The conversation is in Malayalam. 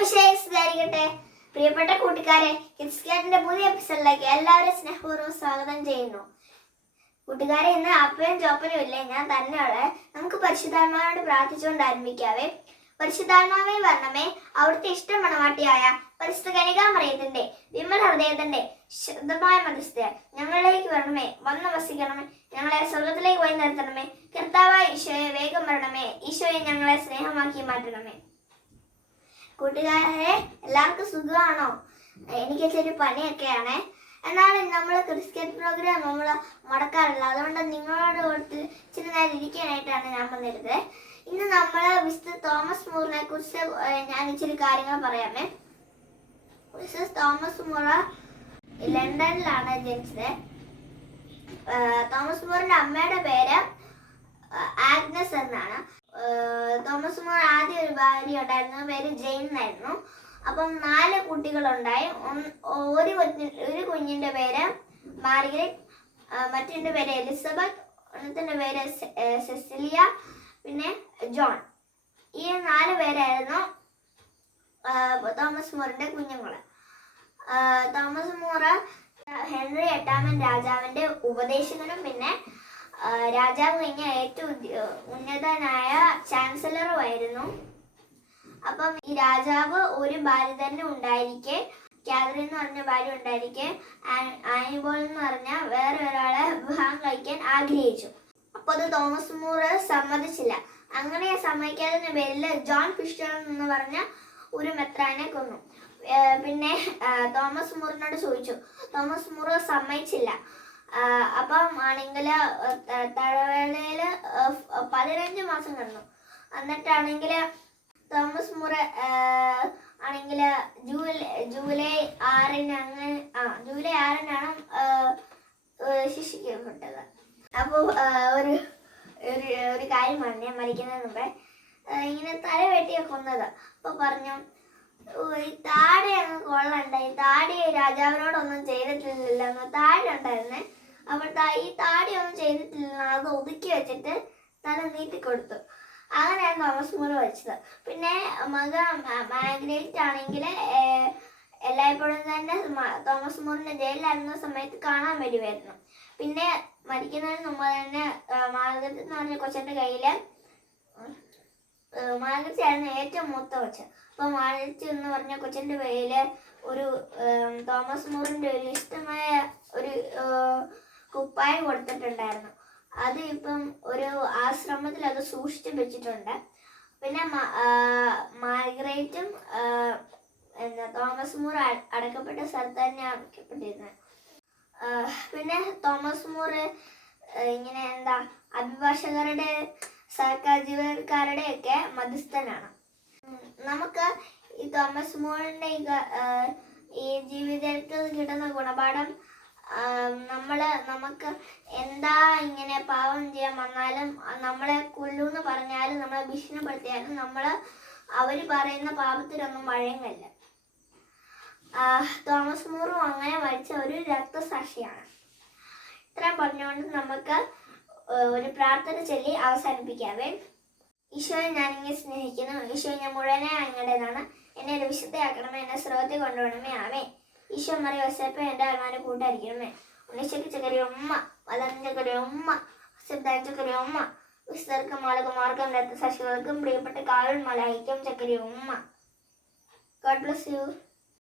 വിഷയമായിരിക്കട്ടെ പ്രിയപ്പെട്ട കൂട്ടുകാരെ കിഡ്സ് കാറ്റിന്റെ പുതിയ എപ്പിസോഡിലേക്ക് എല്ലാവരും സ്നേഹപൂർവം സ്വാഗതം ചെയ്യുന്നു. കൂട്ടുകാരെ ഇന്ന് അപ്പയും ചോപ്പനും ഇല്ലേ? ഞാൻ തന്നെയുള്ള. നമുക്ക് പരിശുദ്ധാത്മാവോട് പ്രാർത്ഥിച്ചുകൊണ്ട് ആരംഭിക്കാവേ. പരിശുദ്ധാത്മാവേ വർണമേ അവിടുത്തെ ഇഷ്ടം മണവാട്ടിയായ പരിശുദ്ധ കനികാമറിയത്തിന്റെ വിമല ഹൃദയത്തിന്റെ ശുദ്ധമായ മധ്യസ്ഥ ഞങ്ങളിലേക്ക് വരണമേ. വന്ന് വസിക്കണമേ. ഞങ്ങളെ സ്വർഗത്തിലേക്ക് പോയി നിർത്തണമേ കർത്താവായ ഈശോയെ വേഗം വരണമേ. ഈശോയെ ഞങ്ങളെ സ്നേഹമാക്കി മാറ്റണമേ. കൂട്ടുകാരെ എല്ലാവർക്കും സുഖമാണോ? എനിക്ക് ചെറിയ പനിയൊക്കെയാണ്. എന്നാലും നമ്മൾ ക്രിസ്ത്യൻ പ്രോഗ്രാം നമ്മൾ മുടക്കാറില്ല അതുകൊണ്ട് നിങ്ങളോട് കൊടുത്ത് ഇച്ചിരി നേരം ഇരിക്കാനായിട്ടാണ് ഞാൻ വന്നിരുന്നത് ഇന്ന് നമ്മൾ മിസ്റ്റർ തോമസ് മൂറിനെ കുറിച്ച് ഞാൻ ഇച്ചിരി കാര്യങ്ങൾ പറയാമേ. മിസ്റ്റർ തോമസ് മൂറ ലണ്ടനിലാണ് ജനിച്ചത്. തോമസ് മൂറിന്റെ അമ്മയുടെ പേര് ആഗ്നസ് എന്നാണ്. തോമസ് മോൻ ആദ്യം ഒരു ഭാര്യ ഉണ്ടായിരുന്നു. പേര് ജെയിൻ എന്നായിരുന്നു. അപ്പം നാല് കുട്ടികളുണ്ടായി. ഒരു ഒരു കുഞ്ഞിന്റെ പേര് മാർഗരറ്റ് മറ്റൊരു പേര് എലിസബത്ത് ഒന്നത്തിന്റെ പേര് സെസിലിയ പിന്നെ ജോൺ. ഈ നാല് പേരായിരുന്നു തോമസ് മോറിന്റെ കുഞ്ഞുങ്ങൾ തോമസ് മോറ് ഹെൻറി എട്ടാമൻ രാജാവിന്റെ ഉപദേശകനും പിന്നെ രാജാവ് കഴിഞ്ഞ ഏറ്റവും ഉന്നതനായ ചാൻസലറുമായിരുന്നു. അപ്പം ഈ രാജാവ് ഒരു ഭാര്യ തന്നെ ഉണ്ടായിരിക്കെ കാതറിൻ എന്ന് പറഞ്ഞ ഭാര്യ ഉണ്ടായിരിക്കെ ആനിബോൾ എന്ന് പറഞ്ഞ വേറെ ഒരാളെ വിവാഹം കഴിക്കാൻ ആഗ്രഹിച്ചു. അപ്പോൾ അത് തോമസ് മൂർ സമ്മതിച്ചില്ല. അങ്ങനെ സമ്മതിക്കാതിന്റെ പേരിൽ ജോൺ ഫിഷർ എന്ന് പറഞ്ഞ ഒരു മെത്രാനെ കൊന്നു. പിന്നെ തോമസ് മൂറിനോട് ചോദിച്ചു. തോമസ് മൂർ സമ്മതിച്ചില്ല. അപ്പം ആണെങ്കിൽ തടവേളയിൽ പതിനഞ്ച് മാസം കിടന്നു. എന്നിട്ടാണെങ്കിൽ തോമസ് മുറ ആണെങ്കിൽ ജൂലൈ ജൂലൈ ആറിന് അങ്ങനെ ആ ജൂലൈ ആറിനാണ് ശിക്ഷിക്കപ്പെട്ടത്. അപ്പോൾ ഒരു ഒരു ഒരു കാര്യം പറഞ്ഞു മരിക്കുന്നതിന് മുമ്പേ. ഇങ്ങനെ തല വെട്ടിയ കൊന്നത്. അപ്പോൾ പറഞ്ഞു "ഓ, ഈ താടി അങ്ങ് കൊള്ളണ്ട. ഈ താടി രാജാവിനോടൊന്നും ചെയ്തിട്ടില്ലല്ലോ. താടി ഉണ്ടായിരുന്നേ. താ- ഈ താടി ഒന്നും ചെയ്തിട്ടില്ല. അത് ഒതുക്കി വെച്ചിട്ട് തല നീട്ടി കൊടുത്തു. അങ്ങനെയാണ് തോമസ് മൂർ വെച്ചത്. പിന്നെ മക മാഗ്രേറ്റ് ആണെങ്കിൽ എല്ലായ്പ്പോഴും തന്നെ തോമസ് മൂറിന്റെ ജയിലിലായിരുന്ന സമയത്ത് കാണാൻ വരുമായിരുന്നു പിന്നെ മരിക്കുന്നതിന് മുമ്പ് തന്നെ മാർഗരറ്റ് എന്ന് പറഞ്ഞ കൊച്ചന്റെ കയ്യിൽ മാർഗരറ്റ് ആയിരുന്നു ഏറ്റവും മൂത്ത കൊച്ച്. അപ്പൊ മാർഗരറ്റ് എന്ന് പറഞ്ഞ കൊച്ചന്റെ കയ്യിൽ ഒരു തോമസ് മൂറിന്റെ ഒരു ഇഷ്ടമായ ഒരു കുപ്പായം കൊടുത്തിട്ടുണ്ടായിരുന്നു. അത് ഇപ്പം ഒരു ആശ്രമത്തിൽ അത് സൂക്ഷിച്ചു വെച്ചിട്ടുണ്ട്. പിന്നെ മൈഗ്രേറ്റും എന്താ തോമസ് മൂർ അടക്കപ്പെട്ട സ്ഥലത്ത് തന്നെ അടക്കപ്പെട്ടിരുന്നത് പിന്നെ തോമസ് മൂർ ഇങ്ങനെ എന്താ അഭിഭാഷകരുടെ സർക്കാർ ജീവനക്കാരുടെ ഒക്കെ മധ്യസ്ഥനാണ്. നമുക്ക് ഈ തോമസ് മൂറിന്റെ ഈ ജീവിതത്തിൽ കിട്ടുന്ന ഗുണപാഠം നമ്മൾ നമുക്ക് എന്താ ഇങ്ങനെ പാവം ചെയ്യാൻ വന്നാലും നമ്മളെ കൊല്ലു എന്ന് പറഞ്ഞാലും നമ്മളെ ഭീഷണിപ്പെടുത്തിയാലും നമ്മൾ അവർ പറയുന്ന പാപത്തിലൊന്നും വഴങ്ങല്ല. തോമസ് മൂറും അങ്ങനെ മരിച്ച ഒരു രക്തസാക്ഷിയാണ്. ഇത്രയും പറഞ്ഞുകൊണ്ട് നമുക്ക് ഒരു പ്രാർത്ഥന ചൊല്ലി അവസാനിപ്പിക്കാവേ. ഈശോയെ ഞാൻ ഇങ്ങനെ സ്നേഹിക്കുന്നു. ഈശോ ഞാൻ മുഴുവനെ അങ്ങടേതാണ് എന്നെ ഒരു വിശുദ്ധയാക്കണമേ. എന്നെ സ്രോതി കൊണ്ടുപോകണമേ ആമേ ഈശോ മറിയ വസപ്പ എന്റെ ആത്മാവിനെ കൂട്ടായിരിക്കണമേ. ചക്കരി ഉമ്മ ഉമ്മ വിസ്തർക്കും ചക്കരി ഉമ്മ വിശുദ്ധർക്കും മാലകുമാർക്കും രക്തസാക്ഷികൾക്കും പ്രിയപ്പെട്ട കാവൽ മലായിക്കും ചക്കരി ഉമ്മ. God bless you